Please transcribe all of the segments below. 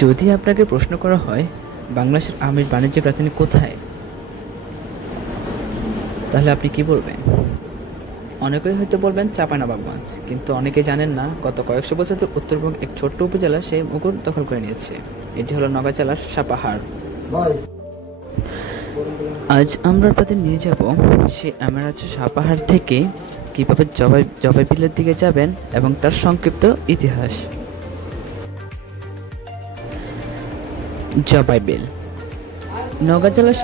যদি আপনাকে প্রশ্ন করা হয় বাংলাদেশের আমির বাণিজ্যিক রাজধানী কোথায়, তাহলে আপনি কি বলবেন? অনেকেই হয়তো বলবেন চাঁপাইনবাবগঞ্জ, কিন্তু অনেকে জানেন না গত কয়েকশো বছর ধরে উত্তরবঙ্গ এক ছোট্ট উপজেলা সেই মুকুট দখল করে নিয়েছে। এটি হলো নওগাঁ জেলার সাপাহার। আজ আমরা আপনাদের নিয়ে যাব সে আমার রাজ্য সাপাহার থেকে কিভাবে জবাই বিলের দিকে যাবেন এবং তার সংক্ষিপ্ত ইতিহাস। জবাই বিল নওগাঁ জেলার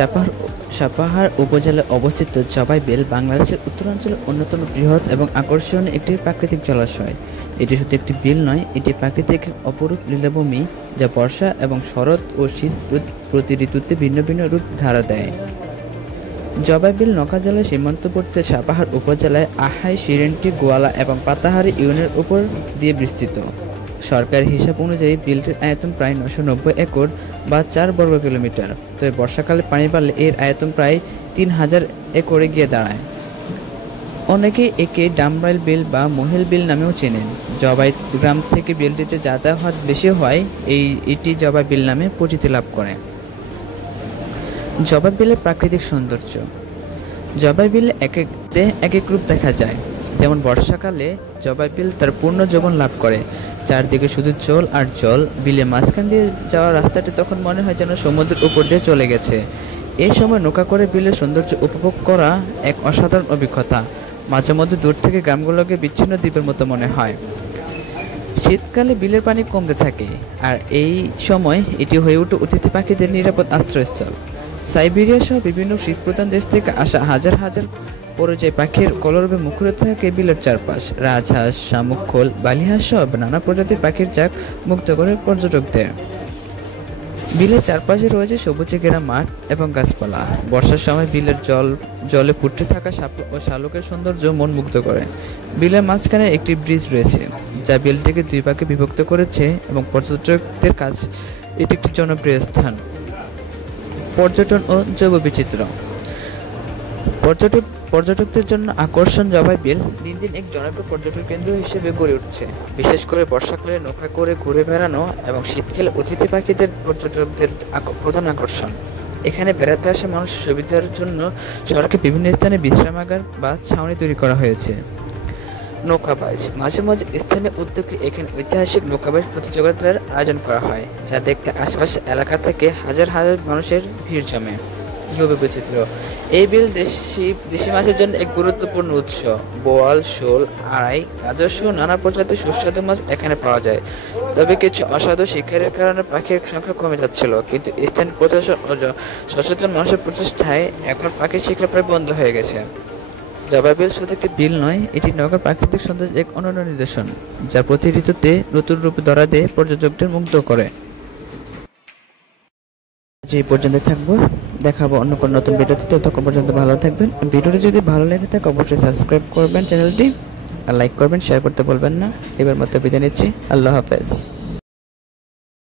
সাপাহার উপজেলায় অবস্থিত জবাই বিল বাংলাদেশের উত্তরাঞ্চলের অন্যতম বৃহৎ এবং আকর্ষণীয় একটি প্রাকৃতিক জলাশয়। এটি শুধু একটি বিল নয়, এটি প্রাকৃতিক অপরূপ লীলাভূমি যা বর্ষা এবং শরৎ ও শীত প্রতি ঋতুতে ভিন্ন ভিন্ন রূপ ধারা দেয়। জবাই বিল নওগাঁ জেলার সীমান্তবর্তী সাপাহার উপজেলায় আহাই, শিরেন্টি, গোয়ালা এবং পাতাহারি ইউনিয়নের উপর দিয়ে বিস্তৃত। সরকারি হিসাব অনুযায়ী বিলটির আয়তন প্রায় 990 একর বা 4 বর্গ কিলোমিটার। তবে বর্ষাকালে পানি বাড়লে এর আয়তন প্রায় 3000 একরে গিয়ে দাঁড়ায়। অনেকে একে ডামরাইল বিল বা মহিল বিল নামেও চেনেন। জবাই গ্রাম থেকে বিলটিতে যাতায়াত বেশি হয় এটি জবাই বিল নামে পরিচিতি লাভ করে। জবাই বিলের প্রাকৃতিক সৌন্দর্য। জবাই বিলে এক এক রূপ দেখা যায়। যেমন বর্ষাকালে জবাই বিল তার পূর্ণ যৌবন লাভ করে, চারদিকে শুধু জল আর জল। বিলের মাঝখান দিয়ে যাওয়ার রাস্তাটি তখন মনে হয় যেন সমুদ্রের উপর দিয়ে চলে গেছে। এই সময় নৌকা করে বিলের সৌন্দর্য উপভোগ করা এক অসাধারণ অভিজ্ঞতা। মাঝে মধ্যে দূর থেকে গ্রামগুলোকে বিচ্ছিন্ন দ্বীপের মতো মনে হয়। শীতকালে বিলের পানি কমতে থাকে, আর এই সময় এটি হয়ে ওঠে অতিথি পাখিদের নিরাপদ আশ্রয়স্থল। সাইবেরিয়া সহ বিভিন্ন শীতপ্রধান দেশ থেকে আসা হাজার হাজার পরিযায়ী পাখির কলরবে মুখরিত থাকে বিলের চারপাশ। রাজহাঁস, শামুক খোল, বালিহাঁস সহ নানা প্রজাতির পাখির চাক মুক্ত করে পর্যটকদের। বিলের চারপাশে রয়েছে সবুজে ঘেরা মাঠ এবং গাছপালা। বর্ষার সময় বিলের জলে ফুটতে থাকা সাপ ও শালুকের সৌন্দর্য মন মুগ্ধ করে। বিলের মাঝখানে একটি ব্রিজ রয়েছে যা বিলটিকে দুই ভাগে বিভক্ত করেছে এবং পর্যটকদের কাছে এটি একটি জনপ্রিয় স্থান। পর্যটন ও জৈববৈচিত্র্য। পর্যটকদের জন্য আকর্ষণ জবাই বিল দিন দিন এক জনপ্রিয় পর্যটন কেন্দ্র হিসেবে গড়ে উঠছে। বিশেষ করে বর্ষাকালে নৌকা করে ঘুরে বেড়ানো এবং শীতকালে অতিথি পাখিদের পর্যটকদের প্রধান আকর্ষণ। এখানে বেড়াতে আসা মানুষের সুবিধার জন্য সড়কে বিভিন্ন স্থানে বিশ্রামাগার বা ছাউনি তৈরি করা হয়েছে। নৌকাবাজ। মাঝে মাঝে স্থানীয় উদ্যোগে এখানে ঐতিহাসিক নৌকাবাজ প্রতিযোগিতার আয়োজন করা হয়, যা দেখতে আশেপাশের এলাকা থেকে হাজার হাজার মানুষের ভিড় জমে। জৈববৈচিত্র্য। এই বিল দেশি মাছের জন্য এক গুরুত্বপূর্ণ উৎস। বোয়াল, শোল, আড়াই, গাজর সহ নানা প্রজাতির সুস্বাদু মাছ এখানে পাওয়া যায়। তবে কিছু অসাধু শিকারের কারণে পাখির সংখ্যা কমে যাচ্ছিল, কিন্তু স্থানীয় প্রশাসন ও সচেতন মানুষের প্রচেষ্টায় এখন পাখির শিকার প্রায় বন্ধ হয়ে গেছে। জবাই বিল শুধু একটি বিল নয়, এটি নওগাঁর প্রাকৃতিক সৌন্দর্যের এক অনন্য নিদর্শন, যা প্রতি ঋতুতে নতুন রূপ ধরা দিয়ে পর্যটকদের মুগ্ধ করে। যে পর্যন্ত থাকবো, দেখাবো অন্য কোনো নতুন ভিডিওতে। ততক্ষণ পর্যন্ত ভালো থাকবেন। ভিডিওটি যদি ভালো লেগে থাকে অবশ্যই সাবস্ক্রাইব করবেন চ্যানেলটি, আর লাইক করবেন, শেয়ার করতে বলবেন না। এবার মতো বিদায় নিচ্ছি। আল্লাহ হাফেজ।